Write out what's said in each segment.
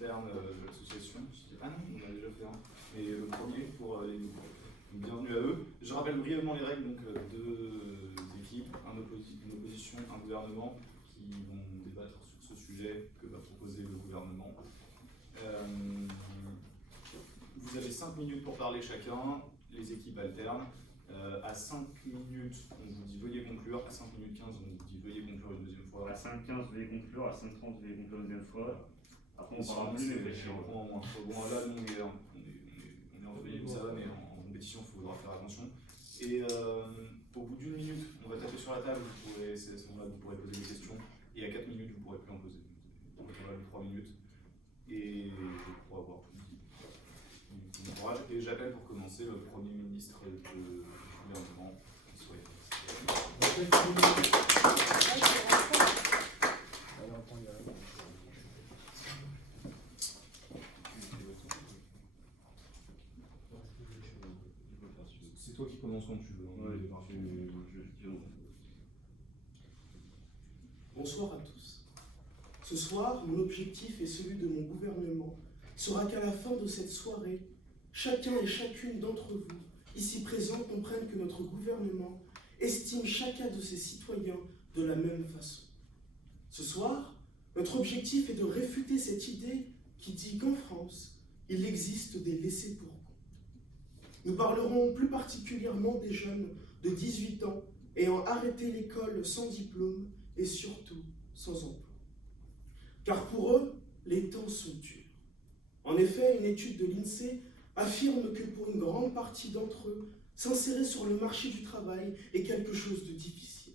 interne de l'association. Ah non, on a déjà fait un, mais le premier pour les nouveaux. Bienvenue à eux. Je rappelle brièvement les règles, donc deux équipes, une opposition, un gouvernement, qui vont débattre sur ce sujet que va proposer le gouvernement. Vous avez 5 minutes pour parler chacun, les équipes alternent. À 5 minutes, on vous dit veuillez conclure. À 5 minutes 15, on vous dit veuillez conclure une deuxième fois. À 5h15, veuillez conclure. À 5h30, veuillez conclure une deuxième fois. Après, on parlera plus, plus, mais mais bon, là, nous, on est en réveillé, ça va, mais en compétition, il faudra faire attention. Et au bout d'une minute, on va taper sur la table, c'est à ce moment-là que vous pourrez poser des questions. Et à 4 minutes, vous ne pourrez plus en poser. Donc, on va 3 minutes. Et pour avoir tout dit. Bon courage. Et j'appelle pour commencer le Premier ministre du gouvernement. C'est toi qui commence quand tu veux. Bonsoir à tous. Ce soir, mon objectif et celui de mon gouvernement sera qu'à la fin de cette soirée, chacun et chacune d'entre vous, ici présents, comprennent que notre gouvernement estime chacun de ses citoyens de la même façon. Ce soir, notre objectif est de réfuter cette idée qui dit qu'en France, il existe des laissés-pour-compte. Nous parlerons plus particulièrement des jeunes de 18 ans ayant arrêté l'école sans diplôme et surtout sans emploi. Car pour eux, les temps sont durs. En effet, une étude de l'INSEE affirme que pour une grande partie d'entre eux, s'insérer sur le marché du travail est quelque chose de difficile.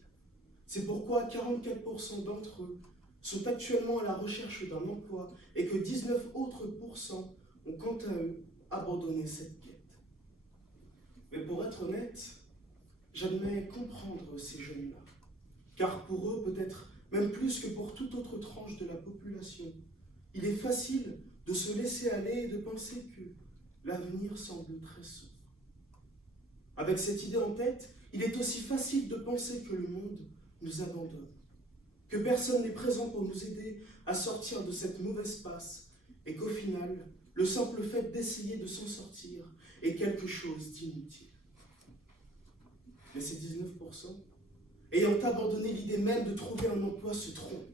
C'est pourquoi 44% d'entre eux sont actuellement à la recherche d'un emploi et que 19 autres pourcents ont quant à eux abandonné cette quête. Mais pour être honnête, j'admets comprendre ces jeunes-là. Car pour eux, peut-être même plus que pour toute autre tranche de la population, il est facile de se laisser aller et de penser que l'avenir semble très sombre. Avec cette idée en tête, il est aussi facile de penser que le monde nous abandonne, que personne n'est présent pour nous aider à sortir de cette mauvaise passe et qu'au final, le simple fait d'essayer de s'en sortir est quelque chose d'inutile. Mais ces 19%, ayant abandonné l'idée même de trouver un emploi, se trompent.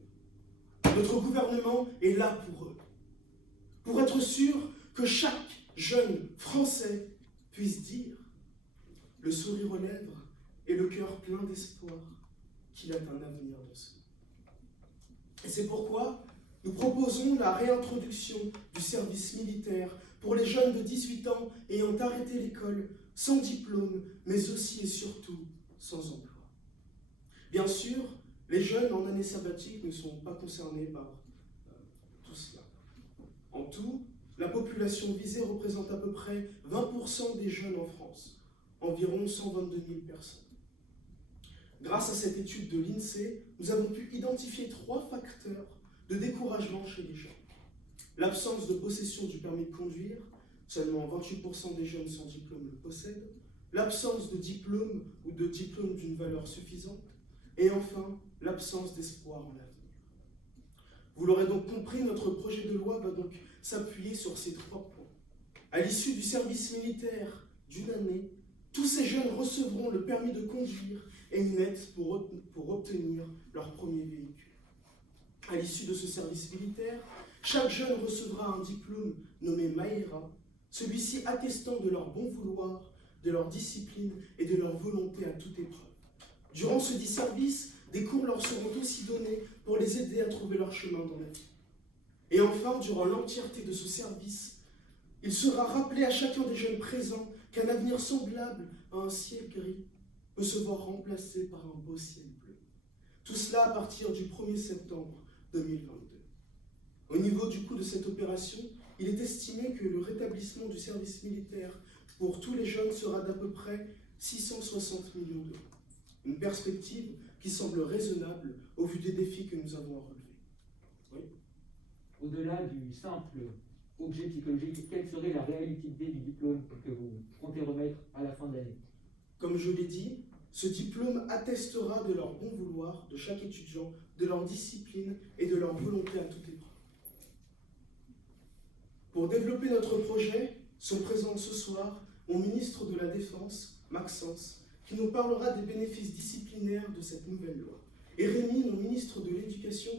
Notre gouvernement est là pour eux, pour être sûr que chaque jeune Français puisse dire, le sourire aux lèvres et le cœur plein d'espoir, qu'il a un avenir dans ce monde. Et c'est pourquoi nous proposons la réintroduction du service militaire pour les jeunes de 18 ans ayant arrêté l'école sans diplôme, mais aussi et surtout sans emploi. Bien sûr, les jeunes en année sabbatique ne sont pas concernés par tout cela. En tout, la population visée représente à peu près 20% des jeunes en France, environ 122 000 personnes. Grâce à cette étude de l'INSEE, nous avons pu identifier 3 facteurs de découragement chez les jeunes. L'absence de possession du permis de conduire, seulement 28% des jeunes sans diplôme le possèdent, l'absence de diplôme ou de diplôme d'une valeur suffisante, et enfin, l'absence d'espoir en l'avenir. Vous l'aurez donc compris, notre projet de loi va donc s'appuyer sur ces 3 points. À l'issue du service militaire d'une année, tous ces jeunes recevront le permis de conduire et une aide pour obtenir leur premier véhicule. À l'issue de ce service militaire, chaque jeune recevra un diplôme nommé Maïra, celui-ci attestant de leur bon vouloir, de leur discipline et de leur volonté à toute épreuve. Durant ce dit service, des cours leur seront aussi donnés pour les aider à trouver leur chemin dans la vie. Et enfin, durant l'entièreté de ce service, il sera rappelé à chacun des jeunes présents qu'un avenir semblable à un ciel gris peut se voir remplacé par un beau ciel bleu. Tout cela à partir du 1er septembre 2022. Au niveau du coût de cette opération, il est estimé que le rétablissement du service militaire pour tous les jeunes sera d'à peu près 660 millions d'euros. Une perspective qui semble raisonnable au vu des défis que nous avons à relever. Oui. Au-delà du simple objet psychologique, quelle serait la réelle utilité du diplôme que vous comptez remettre à la fin de l'année? Comme je l'ai dit, ce diplôme attestera de leur bon vouloir de chaque étudiant, de leur discipline et de leur volonté à toute épreuve. Pour développer notre projet, sont présents ce soir mon ministre de la Défense, Maxence, qui nous parlera des bénéfices disciplinaires de cette nouvelle loi, et Rémi, mon ministre de l'Éducation,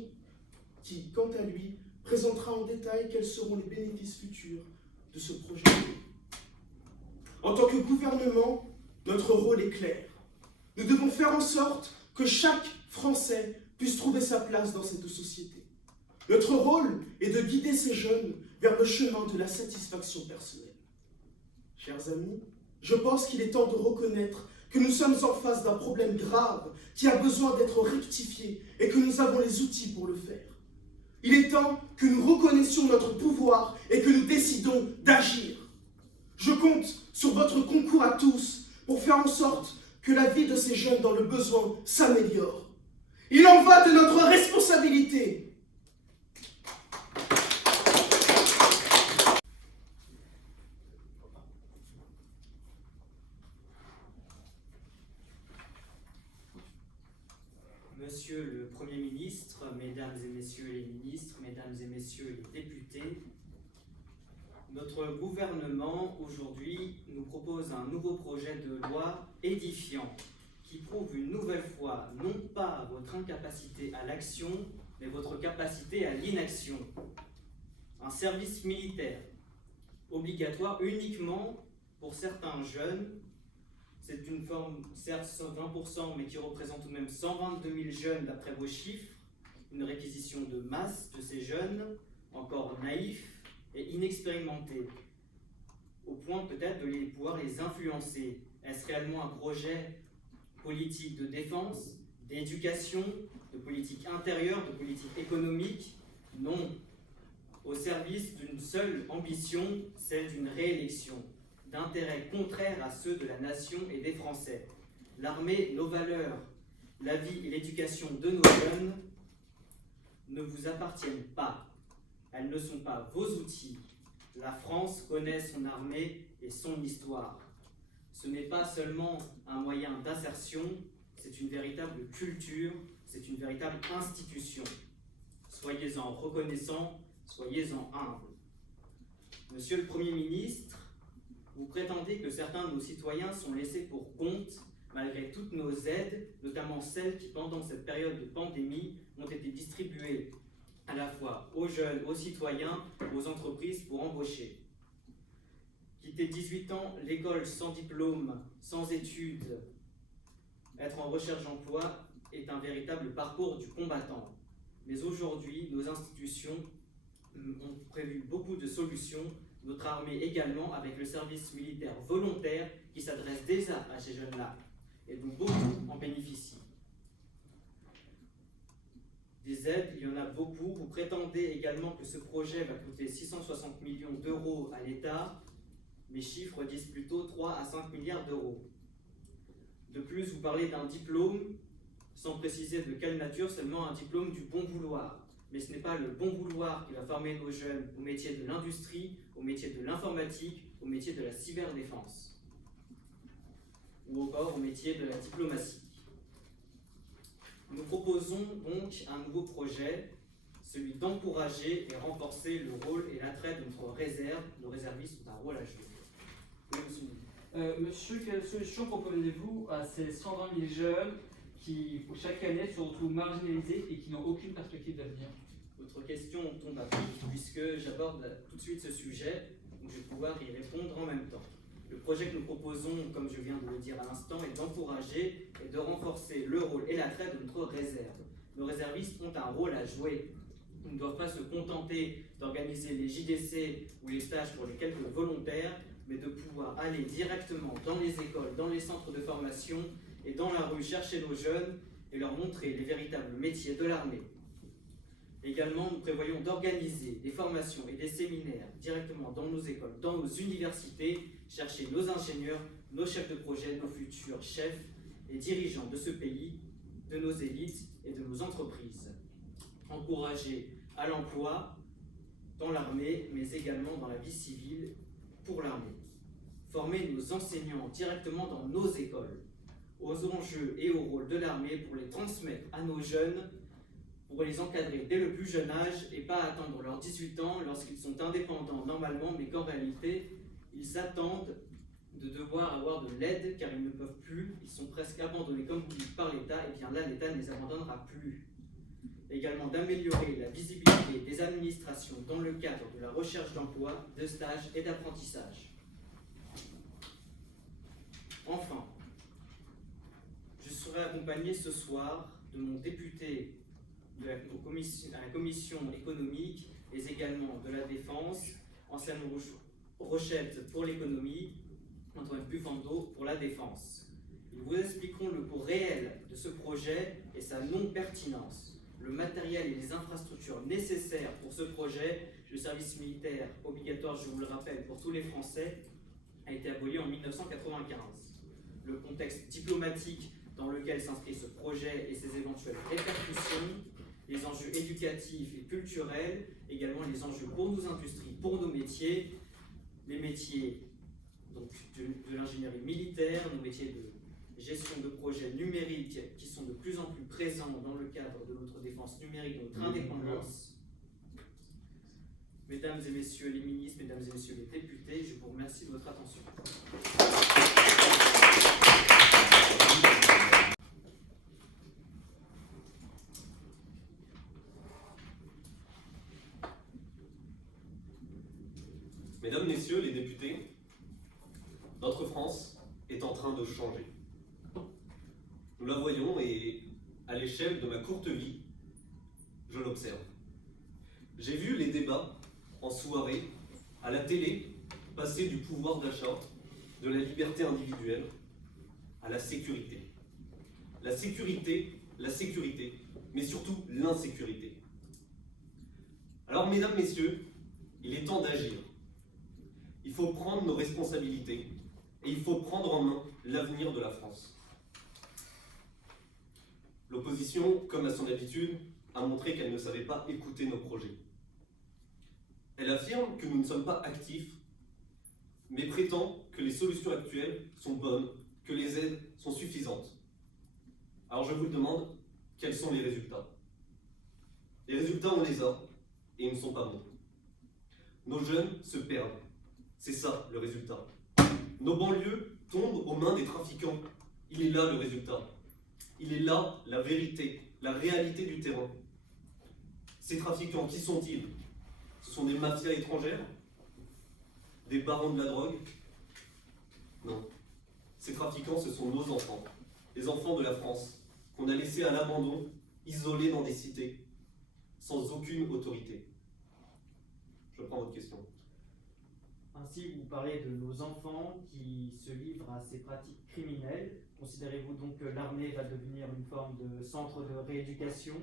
qui, quant à lui, présentera en détail quels seront les bénéfices futurs de ce projet de loi. En tant que gouvernement, notre rôle est clair. Nous devons faire en sorte que chaque Français puisse trouver sa place dans cette société. Notre rôle est de guider ces jeunes vers le chemin de la satisfaction personnelle. Chers amis, je pense qu'il est temps de reconnaître que nous sommes en face d'un problème grave qui a besoin d'être rectifié et que nous avons les outils pour le faire. Il est temps que nous reconnaissions notre pouvoir et que nous décidons d'agir. Je compte sur votre concours à tous pour faire en sorte que la vie de ces jeunes dans le besoin s'améliore. Il en va de notre responsabilité. Monsieur le Premier ministre, Mesdames et Messieurs les ministres, Mesdames et Messieurs les députés, notre gouvernement aujourd'hui nous propose un nouveau projet de loi édifiant qui prouve une nouvelle fois non pas votre incapacité à l'action, mais votre capacité à l'inaction. Un service militaire obligatoire uniquement pour certains jeunes. C'est une forme, certes 20%, mais qui représente tout de même 122 000 jeunes d'après vos chiffres. Une réquisition de masse de ces jeunes, encore naïfs et inexpérimentés, au point peut-être de pouvoir les influencer. Est-ce réellement un projet politique de défense, d'éducation, de politique intérieure, de politique économique? Non. Au service d'une seule ambition, celle d'une réélection, d'intérêts contraires à ceux de la nation et des Français. L'armée, nos valeurs, la vie et l'éducation de nos jeunes ne vous appartiennent pas. Elles ne sont pas vos outils. La France connaît son armée et son histoire. Ce n'est pas seulement un moyen d'insertion, c'est une véritable culture, c'est une véritable institution. Soyez-en reconnaissants, soyez-en humbles. Monsieur le Premier ministre, vous prétendez que certains de nos citoyens sont laissés pour compte malgré toutes nos aides, notamment celles qui, pendant cette période de pandémie, ont été distribuées à la fois aux jeunes, aux citoyens, aux entreprises pour embaucher. Quitter 18 ans, l'école sans diplôme, sans études, être en recherche d'emploi est un véritable parcours du combattant. Mais aujourd'hui, nos institutions ont prévu beaucoup de solutions, notre armée également, avec le service militaire volontaire qui s'adresse déjà à ces jeunes-là et dont beaucoup en bénéficient. Des aides, il y en a beaucoup. Vous prétendez également que ce projet va coûter 660 millions d'euros à l'État. Mes chiffres disent plutôt 3 à 5 milliards d'euros. De plus, vous parlez d'un diplôme, sans préciser de quelle nature, seulement un diplôme du bon vouloir. Mais ce n'est pas le bon vouloir qui va former nos jeunes au métier de l'industrie, au métier de l'informatique, au métier de la cyberdéfense, ou encore au métier de la diplomatie. Nous proposons donc un nouveau projet, celui d'encourager et renforcer le rôle et l'attrait de notre réserve. Nos réservistes ont un rôle à jouer. Oui, monsieur. Monsieur, quelle solution proposez-vous à ces 120 000 jeunes qui, chaque année, se retrouvent marginalisés et qui n'ont aucune perspective d'avenir? Votre question tombe à pic puisque j'aborde tout de suite ce sujet, donc je vais pouvoir y répondre en même temps. Le projet que nous proposons, comme je viens de le dire à l'instant, est d'encourager et de renforcer le rôle et l'attrait de notre réserve. Nos réservistes ont un rôle à jouer. Ils ne doivent pas se contenter d'organiser les JDC ou les stages pour les quelques volontaires, mais de pouvoir aller directement dans les écoles, dans les centres de formation et dans la rue chercher nos jeunes et leur montrer les véritables métiers de l'armée. Également, nous prévoyons d'organiser des formations et des séminaires directement dans nos écoles, dans nos universités, chercher nos ingénieurs, nos chefs de projet, nos futurs chefs et dirigeants de ce pays, de nos élites et de nos entreprises. Encourager à l'emploi dans l'armée, mais également dans la vie civile pour l'armée. Former nos enseignants directement dans nos écoles, aux enjeux et au rôle de l'armée pour les transmettre à nos jeunes pour les encadrer dès le plus jeune âge et pas attendre leurs 18 ans lorsqu'ils sont indépendants normalement, mais qu'en réalité, ils attendent de devoir avoir de l'aide car ils ne peuvent plus, ils sont presque abandonnés comme vous dites par l'État, et bien là l'État ne les abandonnera plus. Également d'améliorer la visibilité des administrations dans le cadre de la recherche d'emploi, de stage et d'apprentissage. Enfin, je serai accompagné ce soir de mon député de la commission économique, mais également de la Défense, ancienne Rochette pour l'économie, Antoine Buffando pour la Défense. Ils vous expliqueront le coût réel de ce projet et sa non-pertinence, le matériel et les infrastructures nécessaires pour ce projet. Le service militaire obligatoire, je vous le rappelle, pour tous les Français, a été aboli en 1995. Le contexte diplomatique dans lequel s'inscrit ce projet et ses éventuelles répercussions, les enjeux éducatifs et culturels, également les enjeux pour nos industries, pour nos métiers, les métiers donc, de l'ingénierie militaire, nos métiers de gestion de projets numériques qui sont de plus en plus présents dans le cadre de notre défense numérique, de notre indépendance. Mesdames et messieurs les ministres, mesdames et messieurs les députés, je vous remercie de votre attention. Mesdames, Messieurs les députés, notre France est en train de changer. Nous la voyons et, à l'échelle de ma courte vie, je l'observe. J'ai vu les débats en soirée, à la télé, passer du pouvoir d'achat, de la liberté individuelle, à la sécurité. La sécurité, mais surtout l'insécurité. Alors, mesdames, messieurs, il est temps d'agir. Il faut prendre nos responsabilités et il faut prendre en main l'avenir de la France. L'opposition, comme à son habitude, a montré qu'elle ne savait pas écouter nos projets. Elle affirme que nous ne sommes pas actifs, mais prétend que les solutions actuelles sont bonnes, que les aides sont suffisantes. Alors je vous le demande, quels sont les résultats? Les résultats, on les a, et ils ne sont pas bons. Nos jeunes se perdent. C'est ça le résultat. Nos banlieues tombent aux mains des trafiquants. Il est là le résultat. Il est là la vérité, la réalité du terrain. Ces trafiquants, qui sont-ils? Ce sont des mafias étrangères? Des barons de la drogue? Non. Ces trafiquants, ce sont nos enfants. Les enfants de la France, qu'on a laissés à l'abandon, isolés dans des cités, sans aucune autorité. Je prends votre question. Ainsi, vous parlez de nos enfants qui se livrent à ces pratiques criminelles. Considérez-vous donc que l'armée va devenir une forme de centre de rééducation,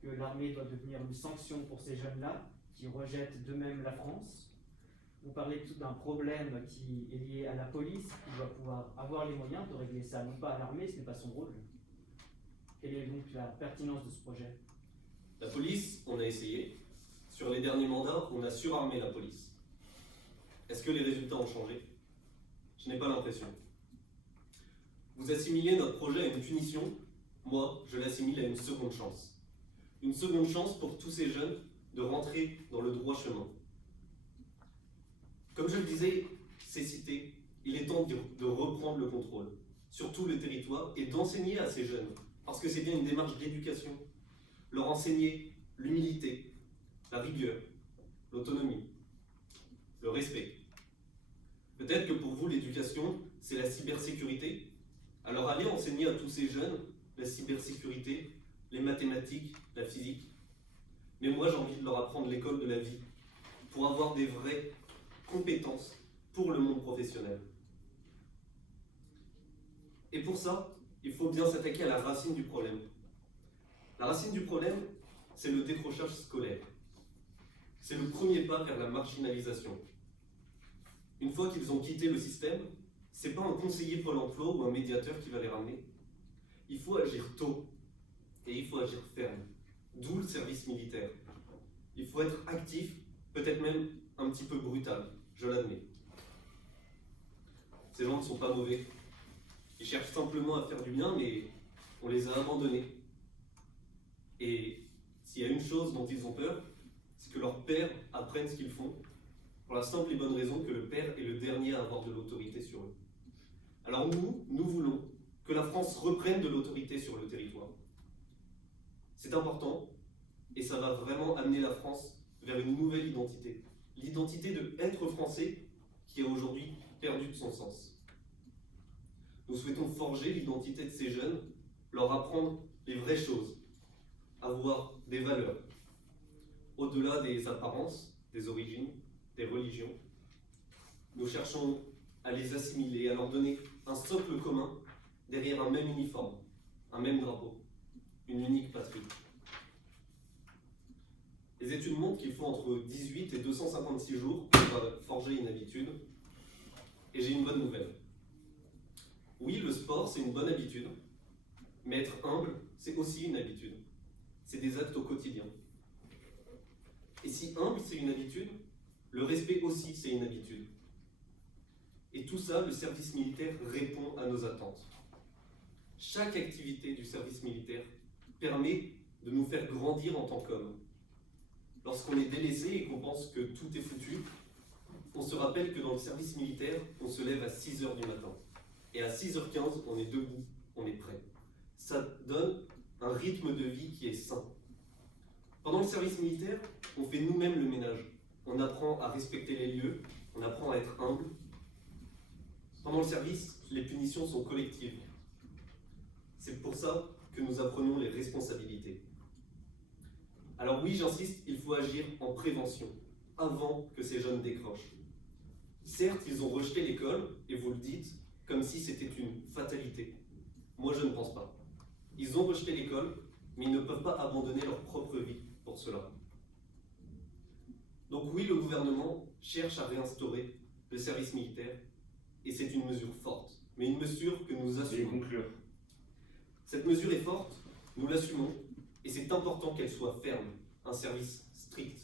que l'armée doit devenir une sanction pour ces jeunes-là, qui rejettent d'eux-mêmes la France? Vous parlez tout d'un problème qui est lié à la police, qui doit pouvoir avoir les moyens de régler ça, non pas à l'armée, ce n'est pas son rôle. Quelle est donc la pertinence de ce projet? La police, on a essayé. Sur les derniers mandats, on a surarmé la police. Est-ce que les résultats ont changé? Je n'ai pas l'impression. Vous assimilez notre projet à une punition. Moi, je l'assimile à une seconde chance. Une seconde chance pour tous ces jeunes de rentrer dans le droit chemin. Comme je le disais, ces cités, il est temps de reprendre le contrôle sur tout le territoire et d'enseigner à ces jeunes, parce que c'est bien une démarche d'éducation, leur enseigner l'humilité, la rigueur, l'autonomie, le respect. Peut-être que pour vous, l'éducation, c'est la cybersécurité. Alors allez enseigner à tous ces jeunes la cybersécurité, les mathématiques, la physique. Mais moi, j'ai envie de leur apprendre l'école de la vie, pour avoir des vraies compétences pour le monde professionnel. Et pour ça, il faut bien s'attaquer à la racine du problème. La racine du problème, c'est le décrochage scolaire. C'est le premier pas vers la marginalisation. Une fois qu'ils ont quitté le système, c'est pas un conseiller Pôle emploi ou un médiateur qui va les ramener. Il faut agir tôt et il faut agir ferme. D'où le service militaire. Il faut être actif, peut-être même un petit peu brutal, je l'admets. Ces gens ne sont pas mauvais. Ils cherchent simplement à faire du bien, mais on les a abandonnés. Et s'il y a une chose dont ils ont peur, c'est que leurs pères apprennent ce qu'ils font, pour la simple et bonne raison que le père est le dernier à avoir de l'autorité sur eux. Alors nous voulons que la France reprenne de l'autorité sur le territoire. C'est important, et ça va vraiment amener la France vers une nouvelle identité. L'identité de être français qui a aujourd'hui perdu de son sens. Nous souhaitons forger l'identité de ces jeunes, leur apprendre les vraies choses, avoir des valeurs, au-delà des apparences, des origines, des religions. Nous cherchons à les assimiler, à leur donner un socle commun derrière un même uniforme, un même drapeau, une unique patrie. Les études montrent qu'il faut entre 18 et 256 jours pour forger une habitude. Et j'ai une bonne nouvelle. Oui, le sport, c'est une bonne habitude, mais être humble, c'est aussi une habitude. C'est des actes au quotidien. Et si humble, c'est une habitude, le respect aussi, c'est une habitude. Et tout ça, le service militaire répond à nos attentes. Chaque activité du service militaire permet de nous faire grandir en tant qu'hommes. Lorsqu'on est délaissé et qu'on pense que tout est foutu, on se rappelle que dans le service militaire, on se lève à 6 h du matin. Et à 6h15, on est debout, on est prêt. Ça donne un rythme de vie qui est sain. Pendant le service militaire, on fait nous-mêmes le ménage. On apprend à respecter les lieux, on apprend à être humble. Pendant le service, les punitions sont collectives. C'est pour ça que nous apprenons les responsabilités. Alors oui, j'insiste, il faut agir en prévention, avant que ces jeunes décrochent. Certes, ils ont rejeté l'école, et vous le dites, comme si c'était une fatalité. Moi, je ne pense pas. Ils ont rejeté l'école, mais ils ne peuvent pas abandonner leur propre vie pour cela. Donc oui, le gouvernement cherche à réinstaurer le service militaire, et c'est une mesure forte, mais une mesure que nous Et assumons. conclure. Cette mesure est forte, nous l'assumons, et c'est important qu'elle soit ferme, un service strict.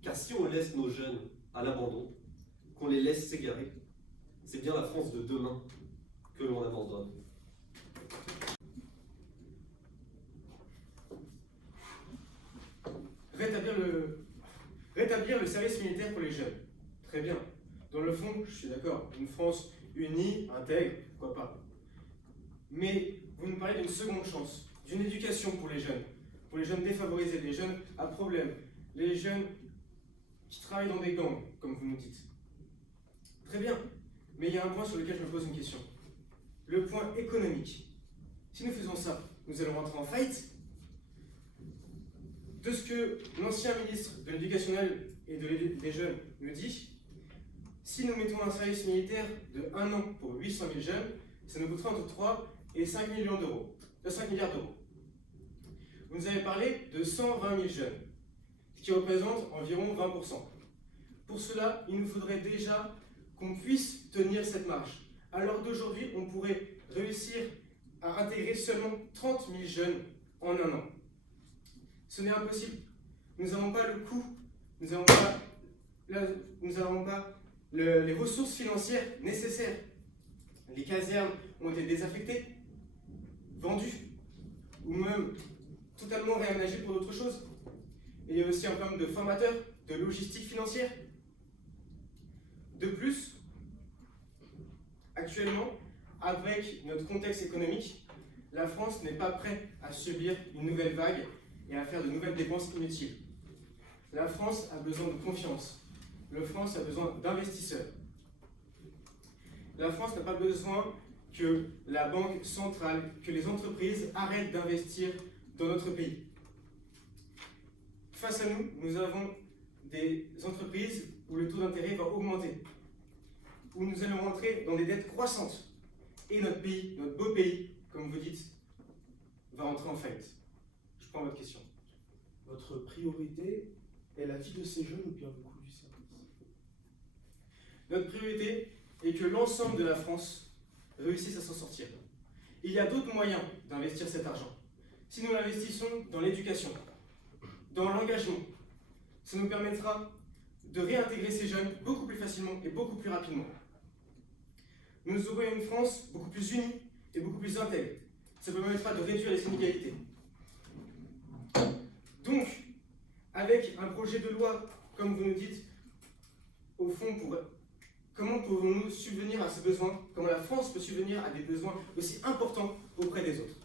Car si on laisse nos jeunes à l'abandon, qu'on les laisse s'égarer, c'est bien la France de demain que l'on abandonne. Rétablir le service militaire pour les jeunes. Très bien. Dans le fond, je suis d'accord. Une France unie, intègre, pourquoi pas. Mais vous nous parlez d'une seconde chance, d'une éducation pour les jeunes défavorisés, les jeunes à problème, les jeunes qui travaillent dans des gangs, comme vous nous dites. Très bien. Mais il y a un point sur lequel je me pose une question. Le point économique. Si nous faisons ça, nous allons rentrer en faillite. De ce que l'ancien ministre de l'Éducation nationale et des Jeunes nous dit, si nous mettons un service militaire de 1 an pour 800 000 jeunes, ça nous coûtera entre 3 et 5 milliards d'euros. Vous nous avez parlé de 120 000 jeunes, ce qui représente environ 20%. Pour cela, il nous faudrait déjà qu'on puisse tenir cette marche. Alors d'aujourd'hui, on pourrait réussir à intégrer seulement 30 000 jeunes en 1 an. Ce n'est impossible. Nous n'avons pas le coût, nous n'avons pas les ressources financières nécessaires. Les casernes ont été désaffectées, vendues, ou même totalement réaménagées pour d'autres choses. Et il y a aussi un problème de formateurs, de logistique financière. De plus, actuellement, avec notre contexte économique, la France n'est pas prête à subir une nouvelle vague et à faire de nouvelles dépenses inutiles. La France a besoin de confiance. La France a besoin d'investisseurs. La France n'a pas besoin que la Banque centrale, que les entreprises arrêtent d'investir dans notre pays. Face à nous, nous avons des entreprises où le taux d'intérêt va augmenter, où nous allons rentrer dans des dettes croissantes. Et notre pays, notre beau pays, comme vous dites, va entrer en faillite. Je prends votre question. Votre priorité est la vie de ces jeunes ou bien le coût du service? Notre priorité est que l'ensemble de la France réussisse à s'en sortir. Il y a d'autres moyens d'investir cet argent. Si nous l'investissons dans l'éducation, dans l'engagement, ça nous permettra de réintégrer ces jeunes beaucoup plus facilement et beaucoup plus rapidement. Nous aurons une France beaucoup plus unie et beaucoup plus intègre. Ça permettra de réduire les inégalités. Donc, avec un projet de loi, comme vous nous dites, au fond, comment pouvons-nous subvenir à ce besoin? Comment la France peut subvenir à des besoins aussi importants auprès des autres?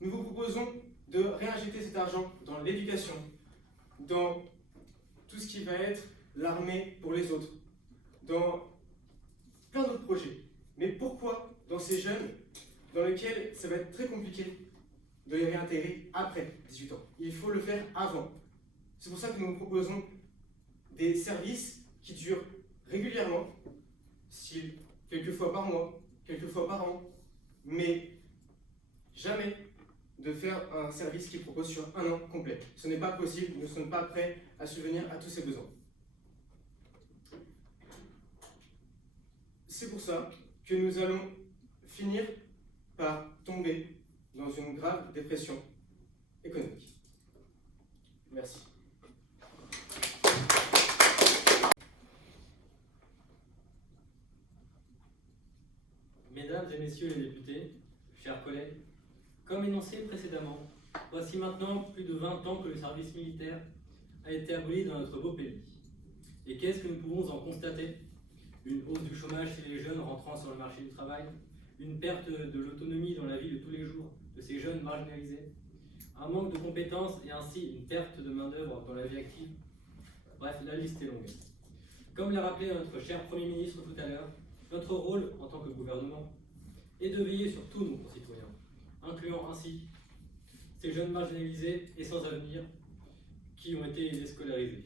Nous vous proposons de réinjecter cet argent dans l'éducation, dans tout ce qui va être l'armée pour les autres, dans plein d'autres projets. Mais pourquoi dans ces jeunes dans lesquels ça va être très compliqué de les réintégrer après 18 ans? Il faut le faire avant. C'est pour ça que nous proposons des services qui durent régulièrement, style quelques fois par mois, quelques fois par an, mais jamais de faire un service qui propose sur un an complet. Ce n'est pas possible, nous ne sommes pas prêts à subvenir à tous ces besoins. C'est pour ça que nous allons finir par tomber dans une grave dépression économique. Merci. Mesdames et messieurs les députés, chers collègues, comme énoncé précédemment, voici maintenant plus de 20 ans que le service militaire a été aboli dans notre beau pays. Et qu'est-ce que nous pouvons en constater? Une hausse du chômage chez les jeunes rentrant sur le marché du travail, une perte de l'autonomie dans la vie de tous les jours de ces jeunes marginalisés, un manque de compétences et ainsi une perte de main-d'œuvre dans la vie active. Bref, la liste est longue. Comme l'a rappelé notre cher Premier ministre tout à l'heure, notre rôle en tant que gouvernement est de veiller sur tous nos concitoyens, incluant ainsi ces jeunes marginalisés et sans avenir qui ont été déscolarisés.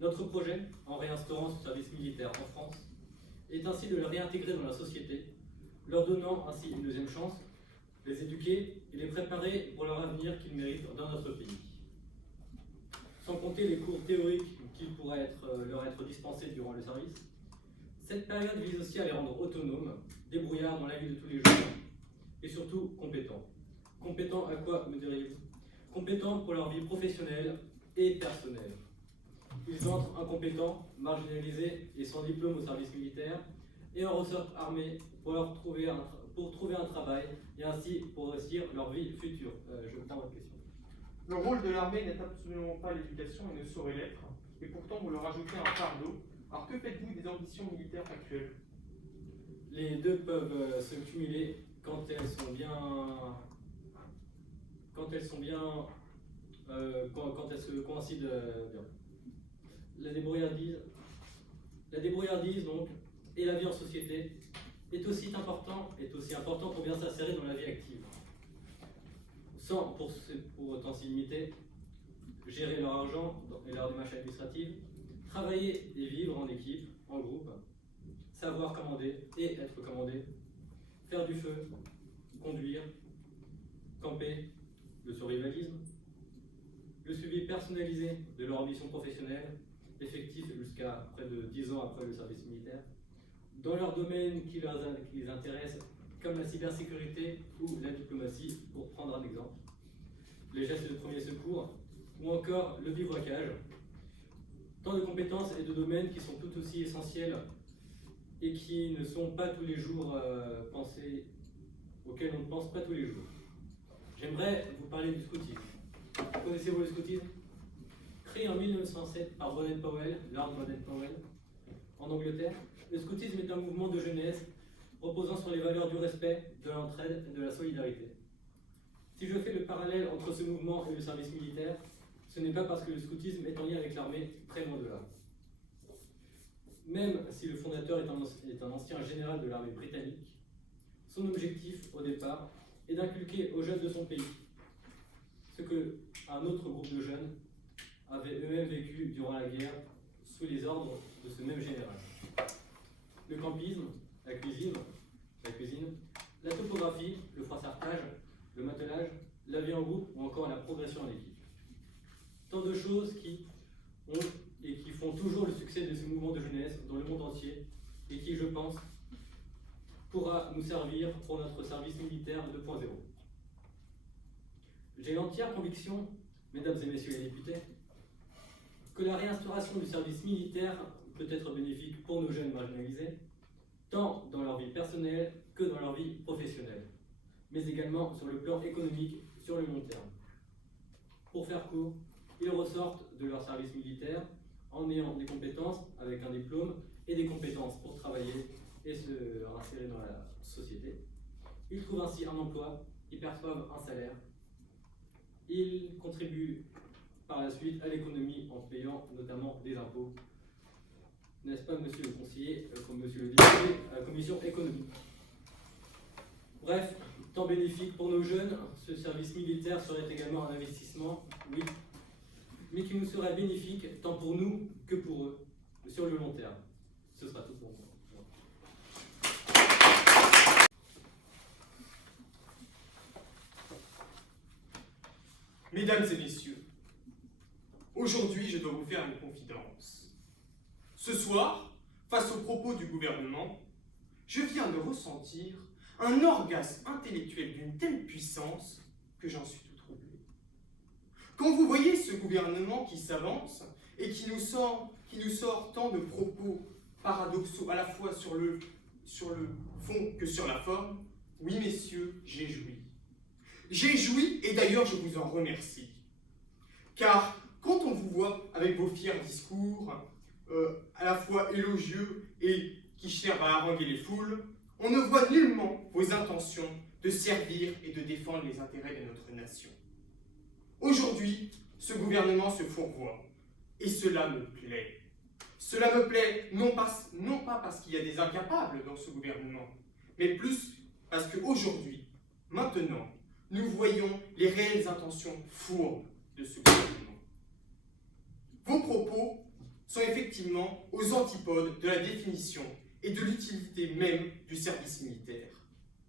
Notre projet, en réinstaurant ce service militaire en France, est ainsi de les réintégrer dans la société, leur donnant ainsi une deuxième chance, les éduquer et les préparer pour leur avenir qu'ils méritent dans notre pays. Sans compter les cours théoriques qui pourraient leur être dispensés durant le service, cette période vise aussi à les rendre autonomes, débrouillards dans la vie de tous les jours et surtout compétents. Compétents à quoi, me direz-vous? Compétents pour leur vie professionnelle et personnelle. Ils entrent incompétents, marginalisés et sans diplôme au service militaire et en ressortent armés pour trouver un travail et ainsi pour réussir leur vie future. Je prends votre question. Le rôle de l'armée n'est absolument pas l'éducation et ne saurait l'être, et pourtant vous leur ajoutez un fardeau. Alors que faites-vous des ambitions militaires actuelles? Les deux peuvent se cumuler quand elles se coïncident bien. La débrouillardise donc, et la vie en société est aussi important pour bien s'insérer dans la vie active. Sans pour autant s'y limiter, gérer leur argent et leur démarche administrative, travailler et vivre en équipe, en groupe, savoir commander et être commandé, faire du feu, conduire, camper, le survivalisme, le suivi personnalisé de leur ambition professionnelle, effectif jusqu'à près de 10 ans après le service militaire, dans leurs domaines qui les intéressent, comme la cybersécurité ou la diplomatie, pour prendre un exemple, les gestes de premier secours, ou encore le bivouacage. Tant de compétences et de domaines qui sont tout aussi essentiels et qui ne sont pas tous les jours auxquels on ne pense pas tous les jours. J'aimerais vous parler du scoutisme. Connaissez-vous le scoutisme? Créé en 1907 par Baden-Powell, Lord Baden-Powell, en Angleterre, le scoutisme est un mouvement de jeunesse reposant sur les valeurs du respect, de l'entraide et de la solidarité. Si je fais le parallèle entre ce mouvement et le service militaire, ce n'est pas parce que le scoutisme est en lien avec l'armée, très loin de là. Même si le fondateur est un ancien général de l'armée britannique, son objectif au départ est d'inculquer aux jeunes de son pays ce qu'un autre groupe de jeunes avait eux-mêmes vécu durant la guerre sous les ordres de ce même général. Le campisme, la cuisine, la topographie, le froissartage, le matelas, la vie en groupe ou encore la progression en équipe. Tant de choses qui ont et qui font toujours le succès de ce mouvement de jeunesse dans le monde entier et qui, je pense, pourra nous servir pour notre service militaire 2.0. J'ai l'entière conviction, mesdames et messieurs les députés, que la réinstauration du service militaire peut être bénéfique pour nos jeunes marginalisés, tant dans leur vie personnelle que dans leur vie professionnelle, mais également sur le plan économique sur le long terme. Pour faire court, ils ressortent de leur service militaire en ayant des compétences avec un diplôme et des compétences pour travailler et se réinsérer dans la société. Ils trouvent ainsi un emploi, ils perçoivent un salaire, ils contribuent par la suite à l'économie en payant notamment des impôts. N'est-ce pas, monsieur le conseiller, comme monsieur le député, à la commission économique? Bref, temps bénéfique pour nos jeunes, ce service militaire serait également un investissement, oui, mais qui nous serait bénéfique tant pour nous que pour eux, sur le long terme. Ce sera tout pour moi. Mesdames et messieurs, aujourd'hui je dois vous faire une confidence. Ce soir, face aux propos du gouvernement, je viens de ressentir un orgasme intellectuel d'une telle puissance que j'en suis tout troublé. Quand vous voyez ce gouvernement qui s'avance et qui nous sort tant de propos paradoxaux à la fois sur le fond que sur la forme, oui messieurs, j'ai joui. J'ai joui et d'ailleurs je vous en remercie. Car quand on vous voit avec vos fiers discours, à la fois élogieux et qui servent à haranguer les foules, on ne voit nullement vos intentions de servir et de défendre les intérêts de notre nation. Aujourd'hui, ce gouvernement se fourvoie, et cela me plaît. Cela me plaît non pas parce qu'il y a des incapables dans ce gouvernement, mais plus parce qu'aujourd'hui, maintenant, nous voyons les réelles intentions fourbes de ce gouvernement. Vos propos sont effectivement aux antipodes de la définition et de l'utilité même du service militaire.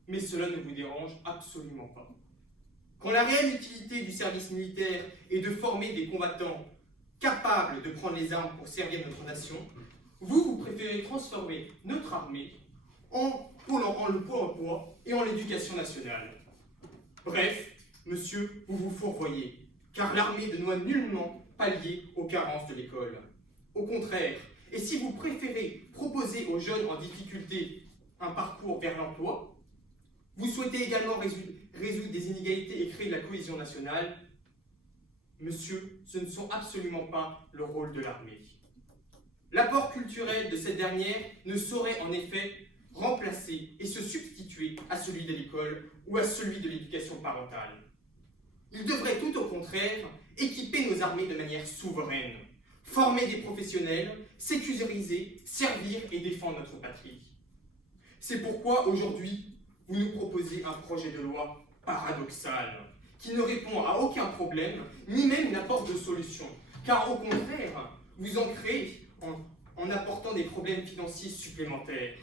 Mais cela ne vous dérange absolument pas. Quand la réelle utilité du service militaire est de former des combattants capables de prendre les armes pour servir notre nation, vous préférez transformer notre armée en le poids en poids et en l'éducation nationale. Bref, monsieur, vous vous fourvoyez, car l'armée ne doit nullement pallier aux carences de l'école. Au contraire, et si vous préférez proposer aux jeunes en difficulté un parcours vers l'emploi, vous souhaitez également résoudre des inégalités et créer de la cohésion nationale, monsieur, ce ne sont absolument pas le rôle de l'armée. L'apport culturel de cette dernière ne saurait en effet remplacer et se substituer à celui de l'école ou à celui de l'éducation parentale. Il devrait tout au contraire équiper nos armées de manière souveraine, former des professionnels, sécuriser, servir et défendre notre patrie. C'est pourquoi aujourd'hui, vous nous proposez un projet de loi paradoxal, qui ne répond à aucun problème, ni même n'apporte de solution, car au contraire, vous en créez en apportant des problèmes financiers supplémentaires.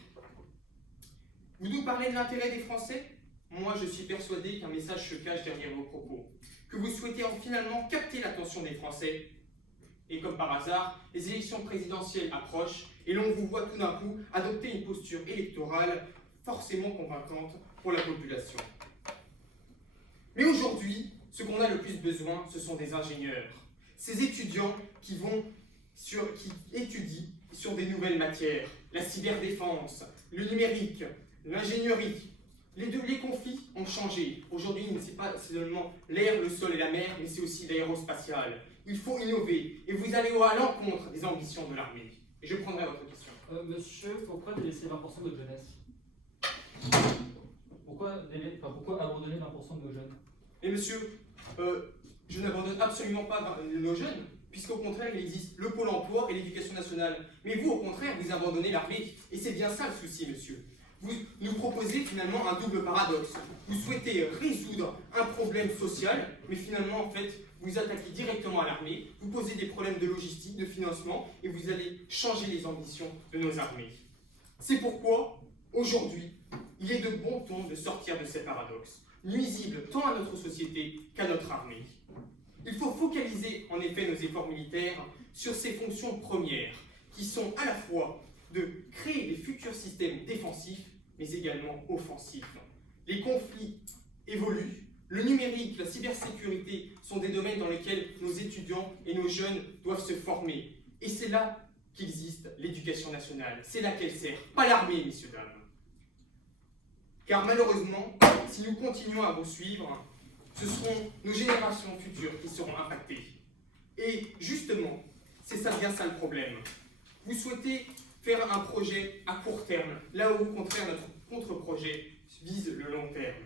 Vous nous parlez de l'intérêt des Français? Moi, je suis persuadé qu'un message se cache derrière vos propos, que vous souhaitez finalement capter l'attention des Français. Et comme par hasard, les élections présidentielles approchent et l'on vous voit tout d'un coup adopter une posture électorale forcément convaincante pour la population. Mais aujourd'hui, ce qu'on a le plus besoin, ce sont des ingénieurs. Ces étudiants qui étudient sur des nouvelles matières, la cyberdéfense, le numérique, l'ingénierie. Les conflits ont changé. Aujourd'hui, ce n'est pas seulement l'air, le sol et la mer, mais c'est aussi l'aérospatial. Il faut innover, et vous allez à l'encontre des ambitions de l'armée. Et je prendrai votre question. Monsieur, pourquoi délaisser 20% de votre jeunesse? Pourquoi abandonner 20% de nos jeunes? Et monsieur, je n'abandonne absolument pas nos jeunes, puisqu'au contraire, il existe le pôle emploi et l'éducation nationale. Mais vous, au contraire, vous abandonnez l'armée. Et c'est bien ça le souci, monsieur. Vous nous proposez finalement un double paradoxe. Vous souhaitez résoudre un problème social, mais finalement, en fait, vous attaquez directement à l'armée, vous posez des problèmes de logistique, de financement, et vous allez changer les ambitions de nos armées. C'est pourquoi, aujourd'hui, il est de bon ton de sortir de ces paradoxes, nuisibles tant à notre société qu'à notre armée. Il faut focaliser en effet nos efforts militaires sur ces fonctions premières, qui sont à la fois de créer des futurs systèmes défensifs, mais également offensifs. Les conflits évoluent, le numérique, la cybersécurité sont des domaines dans lesquels nos étudiants et nos jeunes doivent se former. Et c'est là qu'existe l'éducation nationale, c'est là qu'elle sert, pas l'armée, messieurs, dames. Car malheureusement, si nous continuons à vous suivre, ce seront nos générations futures qui seront impactées. Et justement, c'est ça bien ça le problème. Vous souhaitez faire un projet à court terme, là où au contraire notre contre-projet vise le long terme.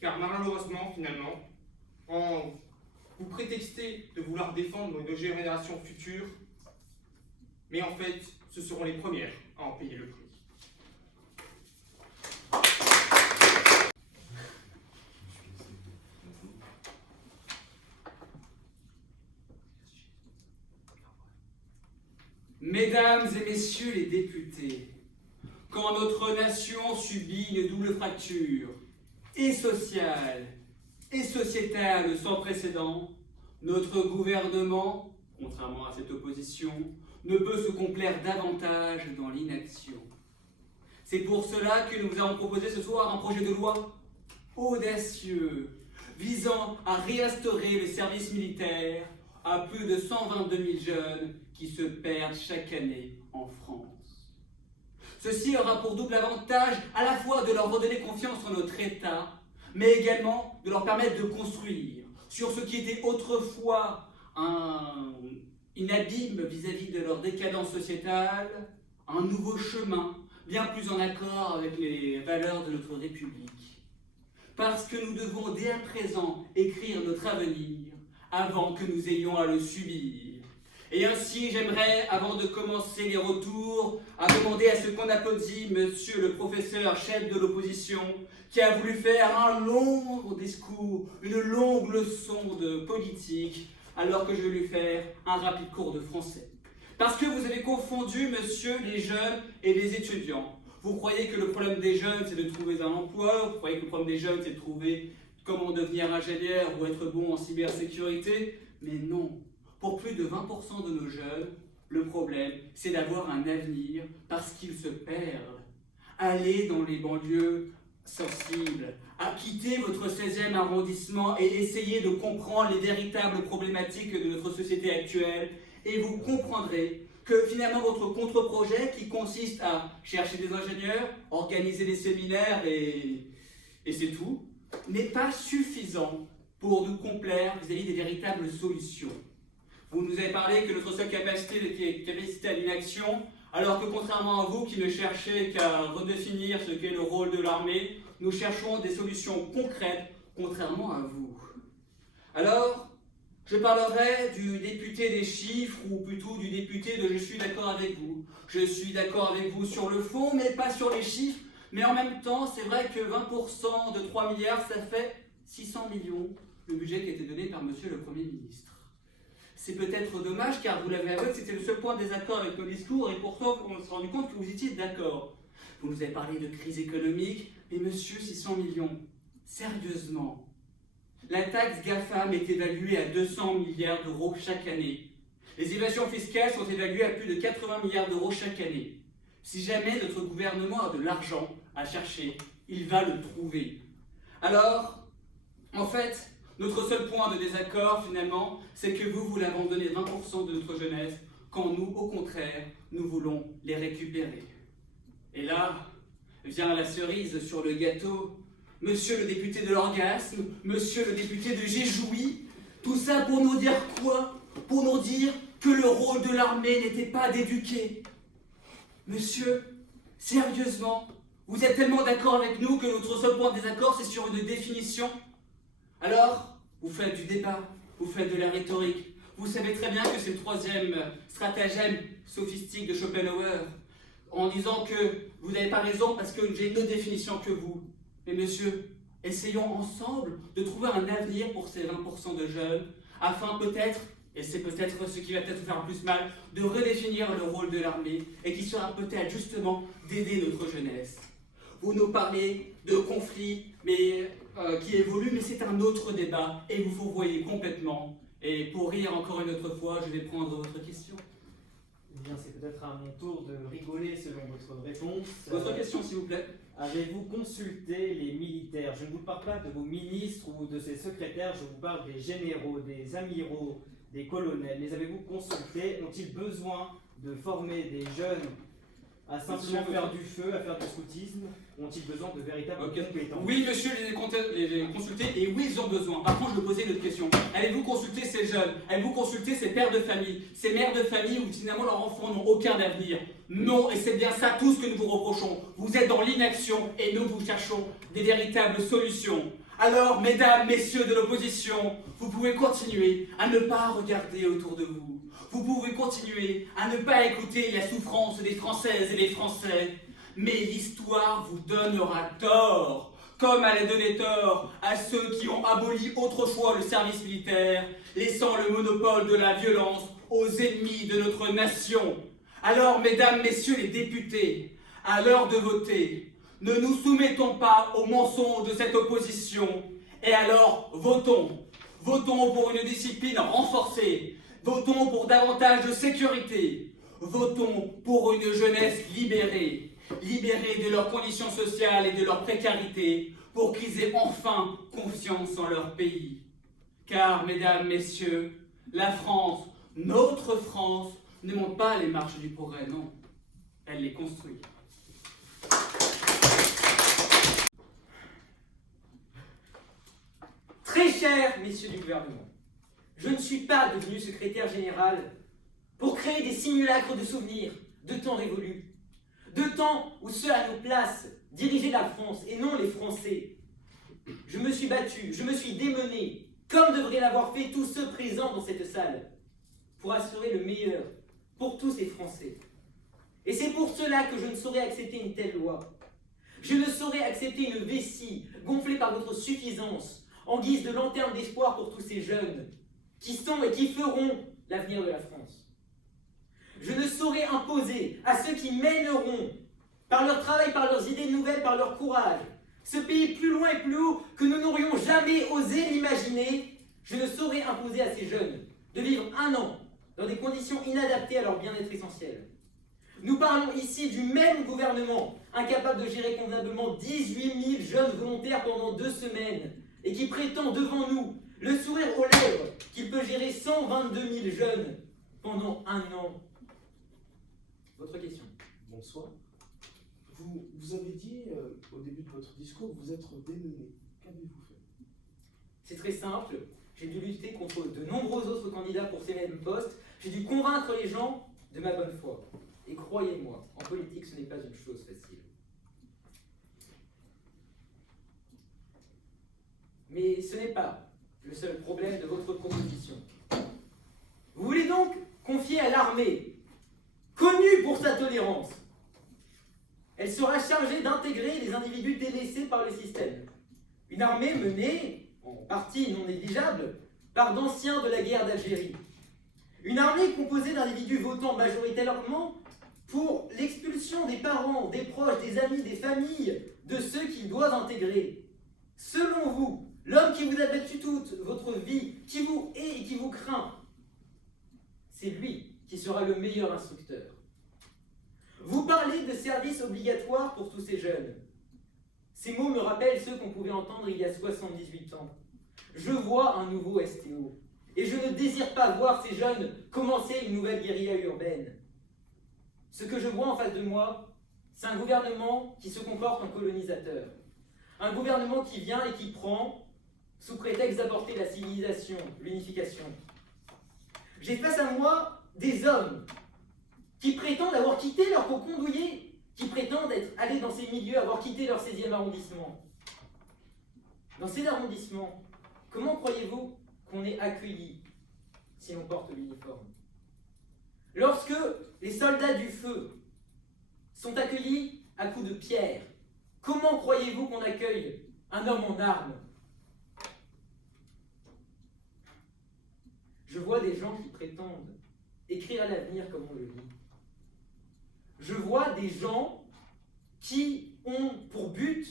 Car malheureusement, finalement, en vous prétextez de vouloir défendre nos générations futures, mais en fait, ce seront les premières à en payer le prix. Mesdames et messieurs les députés, quand notre nation subit une double fracture, et sociale et sociétale sans précédent, notre gouvernement, contrairement à cette opposition, ne peut se complaire davantage dans l'inaction. C'est pour cela que nous vous avons proposé ce soir un projet de loi audacieux, visant à réinstaurer le service militaire à plus de 122 000 jeunes qui se perdent chaque année en France. Ceci aura pour double avantage à la fois de leur redonner confiance en notre État, mais également de leur permettre de construire sur ce qui était autrefois un abîme vis-à-vis de leur décadence sociétale, un nouveau chemin bien plus en accord avec les valeurs de notre République. Parce que nous devons dès à présent écrire notre avenir avant que nous ayons à le subir. Et ainsi, j'aimerais, avant de commencer les retours, à demander à ce qu'on applaudit monsieur le professeur chef de l'opposition, qui a voulu faire un long discours, une longue leçon de politique, alors que je vais lui faire un rapide cours de français. Parce que vous avez confondu, monsieur, les jeunes et les étudiants. Vous croyez que le problème des jeunes, c'est de trouver un emploi, vous croyez que le problème des jeunes, c'est de trouver comment devenir ingénieur ou être bon en cybersécurité, mais non. Pour plus de 20% de nos jeunes, le problème, c'est d'avoir un avenir parce qu'ils se perdent. Allez dans les banlieues sensibles, à quitter votre 16e arrondissement et essayez de comprendre les véritables problématiques de notre société actuelle et vous comprendrez que finalement votre contre-projet qui consiste à chercher des ingénieurs, organiser des séminaires et c'est tout, n'est pas suffisant pour nous complaire vis-à-vis des véritables solutions. Vous nous avez parlé que notre seule capacité était capacité à l'inaction, alors que contrairement à vous qui ne cherchez qu'à redéfinir ce qu'est le rôle de l'armée, nous cherchons des solutions concrètes, contrairement à vous. Alors, je parlerai du député des chiffres, ou plutôt du député de « je suis d'accord avec vous ». Je suis d'accord avec vous sur le fond, mais pas sur les chiffres. Mais en même temps, c'est vrai que 20% de 3 milliards, ça fait 600 millions, le budget qui a été donné par monsieur le Premier ministre. C'est peut-être dommage, car vous l'avez avoué, c'était le seul point de désaccord avec nos discours, et pourtant, on s'est rendu compte que vous étiez d'accord. Vous nous avez parlé de crise économique, mais monsieur, 600 millions, sérieusement, la taxe GAFAM est évaluée à 200 milliards d'euros chaque année. Les évasions fiscales sont évaluées à plus de 80 milliards d'euros chaque année. Si jamais notre gouvernement a de l'argent à chercher, il va le trouver. Alors, en fait, notre seul point de désaccord, finalement, c'est que vous voulez abandonner 20% de notre jeunesse, quand nous, au contraire, nous voulons les récupérer. Et là, vient la cerise sur le gâteau. Monsieur le député de l'orgasme, monsieur le député de j'ai joui, tout ça pour nous dire quoi? Pour nous dire que le rôle de l'armée n'était pas d'éduquer. Monsieur, sérieusement, vous êtes tellement d'accord avec nous que notre seul point de désaccord, c'est sur une définition. Alors, vous faites du débat, vous faites de la rhétorique. Vous savez très bien que c'est le troisième stratagème sophistique de Schopenhauer, en disant que vous n'avez pas raison parce que j'ai une autre définition que vous. Mais monsieur, essayons ensemble de trouver un avenir pour ces 20% de jeunes, afin peut-être, et c'est peut-être ce qui va peut-être vous faire plus mal, de redéfinir le rôle de l'armée, et qui sera peut-être justement d'aider notre jeunesse. Vous nous parlez de conflits qui évoluent, mais c'est un autre débat, et vous vous voyez complètement. Et pour rire encore une autre fois, je vais prendre votre question. Eh bien, c'est peut-être à mon tour de rigoler selon votre réponse. Votre question, s'il vous plaît. Avez-vous consulté les militaires? Je ne vous parle pas de vos ministres ou de ses secrétaires, je vous parle des généraux, des amiraux, des colonels. Les avez-vous consultés? Ont-ils besoin de former des jeunes à simplement faire du feu, à faire du scoutisme, ont-ils besoin de véritables Ok. compétences? Oui, monsieur, les consulter, et oui, ils ont besoin. Par contre, je me posais une autre question. Allez-vous consulter ces jeunes? Allez-vous consulter ces pères de famille? Ces mères de famille où finalement leurs enfants n'ont aucun avenir? Non, et c'est bien ça tout ce que nous vous reprochons. Vous êtes dans l'inaction et nous vous cherchons des véritables solutions. Alors, mesdames, messieurs de l'opposition, vous pouvez continuer à ne pas regarder autour de vous. Vous pouvez continuer à ne pas écouter la souffrance des Françaises et des Français. Mais l'histoire vous donnera tort, comme elle a donné tort à ceux qui ont aboli autrefois le service militaire, laissant le monopole de la violence aux ennemis de notre nation. Alors, mesdames, messieurs les députés, à l'heure de voter, ne nous soumettons pas aux mensonges de cette opposition. Et alors, votons. Votons pour une discipline renforcée. Votons pour davantage de sécurité. Votons pour une jeunesse libérée. Libérée de leurs conditions sociales et de leur précarité, pour qu'ils aient enfin confiance en leur pays. Car, mesdames, messieurs, la France, notre France, ne monte pas les marches du progrès, non. Elle les construit. Très chers messieurs du gouvernement, je ne suis pas devenu secrétaire général pour créer des simulacres de souvenirs de temps révolus, de temps où ceux à nos places dirigeaient la France et non les Français. Je me suis battu, je me suis démené, comme devraient l'avoir fait tous ceux présents dans cette salle, pour assurer le meilleur pour tous ces Français. Et c'est pour cela que je ne saurais accepter une telle loi. Je ne saurais accepter une vessie gonflée par votre suffisance, en guise de lanterne d'espoir pour tous ces jeunes, qui sont et qui feront l'avenir de la France. Je ne saurais imposer à ceux qui mèneront, par leur travail, par leurs idées nouvelles, par leur courage, ce pays plus loin et plus haut que nous n'aurions jamais osé l'imaginer. Je ne saurais imposer à ces jeunes de vivre 1 an dans des conditions inadaptées à leur bien-être essentiel. Nous parlons ici du même gouvernement, incapable de gérer convenablement 18 000 jeunes volontaires pendant 2 semaines, et qui prétend devant nous, le sourire aux lèvres, qu'il peut gérer 122 000 jeunes pendant 1 an. Votre question. Bonsoir. Vous avez dit au début de votre discours vous êtes démené. Qu'avez-vous fait? C'est très simple. J'ai dû lutter contre de nombreux autres candidats pour ces mêmes postes. J'ai dû convaincre les gens de ma bonne foi. Et croyez-moi, en politique, ce n'est pas une chose facile. Mais ce n'est pas le seul problème de votre proposition. Vous voulez donc confier à l'armée, connue pour sa tolérance. Elle sera chargée d'intégrer les individus délaissés par le système. Une armée menée, en partie non négligeable, par d'anciens de la guerre d'Algérie. Une armée composée d'individus votant majoritairement pour l'expulsion des parents, des proches, des amis, des familles, de ceux qu'ils doivent intégrer. Selon vous, l'homme qui vous a battu toute votre vie, qui vous hait et qui vous craint, c'est lui qui sera le meilleur instructeur. Vous parlez de service obligatoire pour tous ces jeunes. Ces mots me rappellent ceux qu'on pouvait entendre il y a 78 ans. Je vois un nouveau STO, et je ne désire pas voir ces jeunes commencer une nouvelle guérilla urbaine. Ce que je vois en face de moi, c'est un gouvernement qui se comporte en colonisateur. Un gouvernement qui vient et qui prend, sous prétexte d'apporter la civilisation, l'unification. J'ai face à moi des hommes qui prétendent avoir quitté leur cocon douillet, qui prétendent être allés dans ces milieux, avoir quitté leur 16e arrondissement. Dans ces arrondissements, comment croyez-vous qu'on est accueilli si on porte l'uniforme? Lorsque les soldats du feu sont accueillis à coups de pierre, comment croyez-vous qu'on accueille un homme en armes? Je vois des gens qui prétendent écrire à l'avenir comme on le lit. Je vois des gens qui ont pour but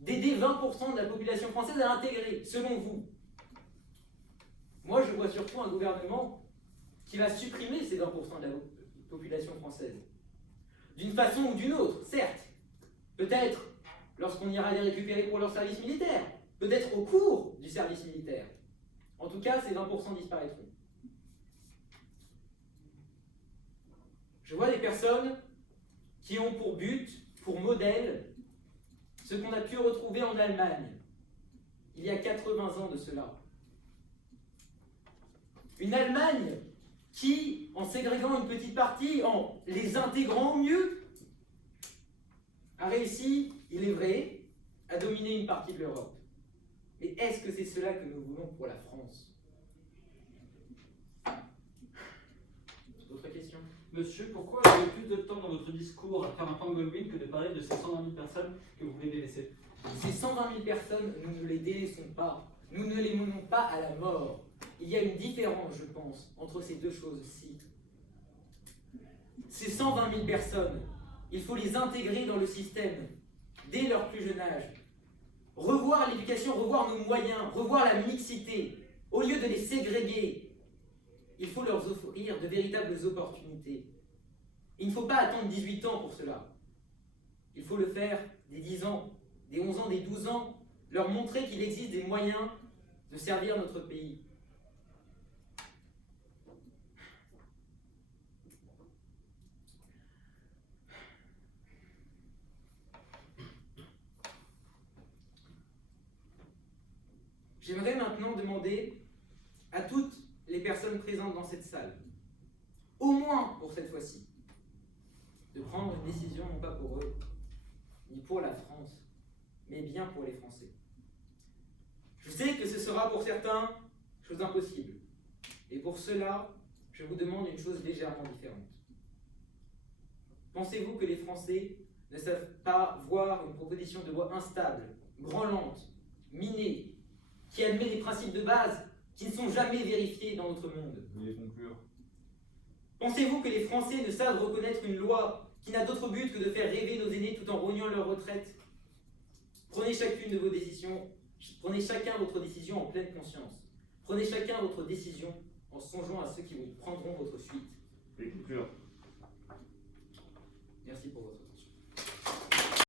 d'aider 20% de la population française à l'intégrer, selon vous. Moi, je vois surtout un gouvernement qui va supprimer ces 20% de la population française. D'une façon ou d'une autre, certes. Peut-être lorsqu'on ira les récupérer pour leur service militaire. Peut-être au cours du service militaire. En tout cas, ces 20% disparaîtront. Je vois des personnes qui ont pour but, pour modèle, ce qu'on a pu retrouver en Allemagne, il y a 80 ans de cela. Une Allemagne qui, en ségrégant une petite partie, en les intégrant au mieux, a réussi, il est vrai, à dominer une partie de l'Europe. Mais est-ce que c'est cela que nous voulons pour la France? D'autres questions? Monsieur, pourquoi avez-vous plus de temps dans votre discours à faire un pangolin que de parler de ces 120 000 personnes que vous voulez délaisser? Ces 120 000 personnes, nous ne les délaissons pas. Nous ne les menons pas à la mort. Il y a une différence, je pense, entre ces deux choses-ci. Ces 120 000 personnes, il faut les intégrer dans le système dès leur plus jeune âge. Revoir l'éducation, revoir nos moyens, revoir la mixité. Au lieu de les ségréguer, il faut leur offrir de véritables opportunités. Il ne faut pas attendre 18 ans pour cela. Il faut le faire dès 10 ans, des 11 ans, des 12 ans, leur montrer qu'il existe des moyens de servir notre pays. J'aimerais maintenant demander à toutes les personnes présentes dans cette salle, au moins pour cette fois-ci, de prendre une décision non pas pour eux, ni pour la France, mais bien pour les Français. Je sais que ce sera pour certains chose impossible, et pour cela, je vous demande une chose légèrement différente. Pensez-vous que les Français ne savent pas voir une proposition de loi instable, branlante, minée, qui admet des principes de base qui ne sont jamais vérifiés dans notre monde? Veuillez conclure. Pensez-vous que les Français ne savent reconnaître une loi qui n'a d'autre but que de faire rêver nos aînés tout en rognant leur retraite? Prenez chacune de vos décisions, prenez chacun votre décision en pleine conscience. Prenez chacun votre décision en songeant à ceux qui vous prendront votre suite. Veuillez conclure. Merci pour votre temps.